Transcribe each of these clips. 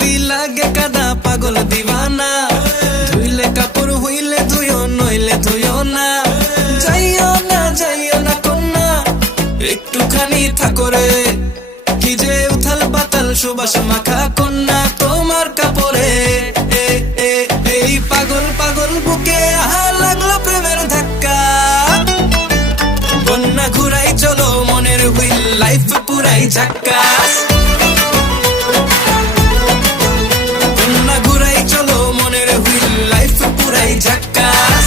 যদি লাগে কাদা পাগল দিওয়ানা, ধুইলে কাপড় হইলে ধুইও নইলে ধুইও না। যাইও না কন্যা, একটুখানি থাকো রে। কি যে উথাল পাতাল সুবাস মাখা কন্যা তোমার কাপড়ে। এই পাগল পাগল বুকে আহা লাগলো প্রেমের ধাক্কা। কন্যা ঘুরাই চলো মনের হুইল, লাইফ পুরাই ঝাক্কাস। কন্যা ঘুরাই চলো মনের হুইল, লাইফ পুরাই ঝাক্কাস।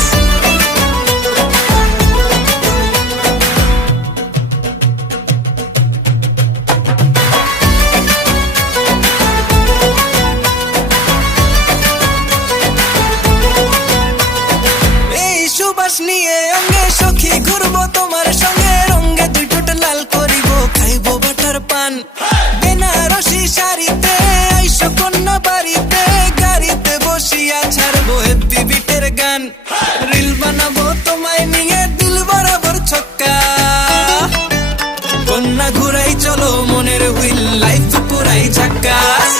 সুবাস নিয়ে অঙ্গে সখী ঘুরবো তোমার সঙ্গে, রঙ্গে দুই ঠোঁট লাল করিব খাইব বাটার পান। বেনারসি শাড়িতে আইসো কন্যা বাড়িতে, গাড়িতে বসিয়া ছাড়বো হেপি বিটের গান। রিল বানাবো তোমায় নিয়ে দিল বরাবর ছক্কা। কন্যা ঘুরাই চলো মনের হুইল, লাইফ পুরাই ঝাক্কাস।